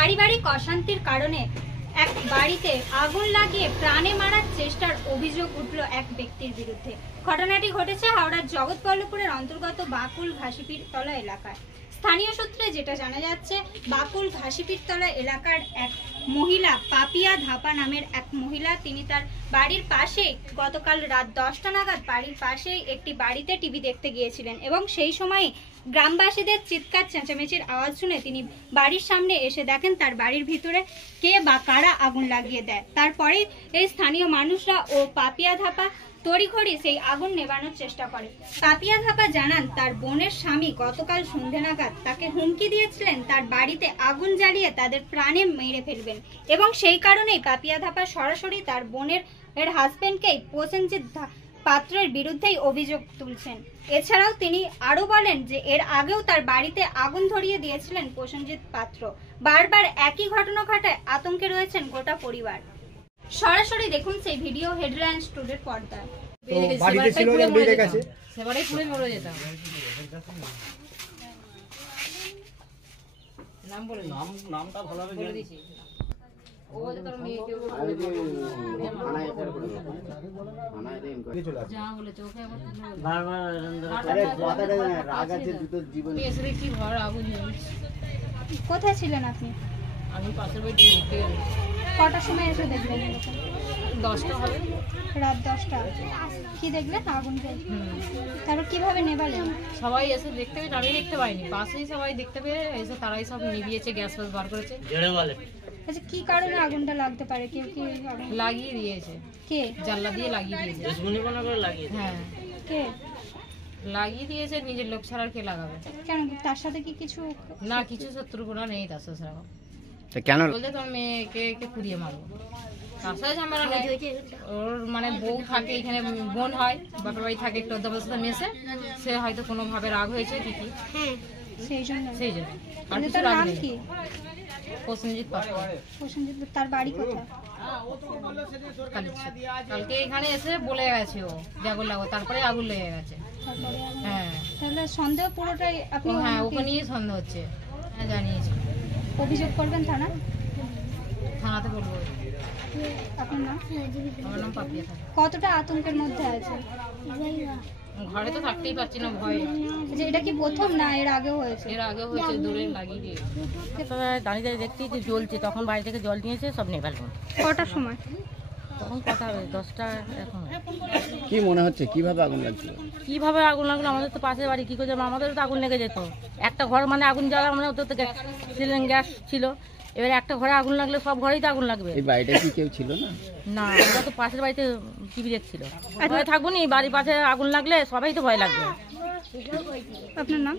পারিবারিক অশান্তির কারণে এক বাড়িতে আগুন লাগিয়ে প্রাণে মারার চেষ্টার অভিযোগ উঠল এক ব্যক্তির বিরুদ্ধে। ঘটনাটি ঘটেছে হাওড়ার জগৎবল্লভপুরের অন্তর্গত বাকুল ঘাসিপীরতলা এলাকায়। স্থানীয় সূত্রে যেটা জানা যাচ্ছে, বাকুল ঘাসিপীরতলা এলাকার এক মহিলা পাপিয়া ধাপা নামের এক মহিলা, তিনি তার বাড়ির পাশে গতকাল রাত 10টা নাগাদ বাড়ির পাশেই একটি বাড়িতে টিভি দেখতে গিয়েছিলেন এবং সেই সময় গ্রামবাসীদের চিৎকার চেঁচামেচির আওয়াজ শুনে তিনি বাড়ির সামনে এসে দেখেন তার বাড়ির ভিতরে কে বা কারা আগুন লাগিয়ে দেয়। তারপরেই এই স্থানীয় মানুষরা ও পাপিয়া ধাপা তড়িঘড়ি সেই আগুন নেভানোর চেষ্টা করে। পাপিয়া ধাপা জানান, তার বোনের স্বামী গতকাল সন্ধ্যে নাগাদ তাকে হুমকি দিয়েছিলেন তার বাড়িতে আগুন জ্বালিয়ে তাদের প্রাণে মেরে ফেলবেন এবং সেই কারণেই পাপিয়া ধাপা সরাসরি তার বোনের হাজবেন্ডকেই প্রসেনজিৎ পাত্রের বিরুদ্ধেই অভিযোগ তুলছেন। এছাড়াও তিনি আরো বলেন যে এর আগেও তার বাড়িতে আগুন ধরিয়ে দিয়েছিলেন প্রসেনজিৎ পাত্র। বারবার একই ঘটনা ঘটায় আতঙ্কে রয়েছেন গোটা পরিবার। সরাসরি দেখুন সেই ভিডিও হেডলাইন্স টুডের পর্দায়। বাড়িতে ছিল যে বেড়ে গেছে, সেবারে পুরো মরে যেতাম। নাম বলে নামটা ভালোভাবে বলে দিয়েছি। ও বলে তোর মেয়েকে যা বলেছে ওকে বারবার আরে কথাটা রাগ আছে দুটো জীবন এসে কি ঘর আগুন জ্বলছে। কোথায় ছিলেন আপনি? আমি পাশের বাড়ি দেখতে গেলাম। কটার সময় এসে দেখলেন? 10টা হবে, রাত 10টা। কি দেখলেন? আগুন জ্বলছে। তারপর কিভাবে নেভালেন? সবাই এসে দেখতে পেয়ে, আমি দেখতে পাইনি, পাশেই সবাই দেখতে পেয়ে এসে তারাই সব নিভিয়েছে, গ্যাস ফ্যাস বার করেছে। আচ্ছা, কি কারণে আগুনটা লাগতে পারে? কেউ কি লাগিয়ে দিয়েছে? কে? জানলা দিয়ে লাগিয়ে দিয়েছে। হ্যাঁ, কে লাগিয়ে দিয়েছে? নিজের লোক ছাড়া আর কে লাগাবে? কেন, তার সাথে কি কিছু? না, কিছু শত্রুপনা নেই তার সাথে। কেন বলতে তো মেয়েকে পুড়িয়ে মারবো, তার সাথে ঝামেলা নেই। ওর মানে বউ থাকে এখানে, বোন হয়, বাপের বাড়ি থাকে, একটু অর্ধের সাথে মেশে, সে হয়তো কোনো ভাবে রাগ হয়েছে কি সেই জন্য। আর কিছু তার রাগ নাম নেই। কি? প্রসেনজিৎ পাত্র। প্রসেনজিৎ, তার বাড়ি কোথায়? কালকে এখানে এসে বলে গেছে ও আগুন লাগো, তারপরে আগুন লেগে গেছে। হ্যাঁ, তাহলে সন্দেহ পুরোটাই আপনি? হ্যাঁ, ওকে নিয়ে সন্দেহ হচ্ছে। হ্যাঁ, জানিয়েছি। অভিযোগ করবেন থানা? থানাতে বলবো। আপনার নাম? আমার নাম পাপিয়া ধাপা। কতটা আতঙ্কের মধ্যে আছে? ঘরে তো থাকতেই পারছি না, ভয়। যে এটা কি প্রথম না এর আগেও হয়েছে? এর আগেও হয়েছে, দূরে লাগিয়ে দিয়েছে। দাঁড়িয়ে দাঁড়িয়ে দেখছি যে জ্বলছে, তখন বাড়ি থেকে জল নিয়েছে, সব নেভালো। কটার সময়? তখন কথা হবে 10টা। এখন কি মনে হচ্ছে কিভাবে আগুন লাগছিল? কিভাবে আগুন লাগলো? আমাদের তো পাশের বাড়ি, কি করে আমাদেরও তো আগুন লেগে যেত। একটা ঘর মানে আগুন জ্বালা মানে ওদের তো সিলিন্ডার গ্যাস ছিল, এবারে একটা ঘরে আগুন লাগলে সব ঘরেই তো আগুন লাগবে। এই বাড়িটা কি কেউ ছিল না? না, ওরা তো পাশের বাড়িতে টিভি দেখছিল। ভয় থাকবো নি, বাড়ির পাশে আগুন লাগলে সবাই তো ভয় লাগবে। আপনার নাম?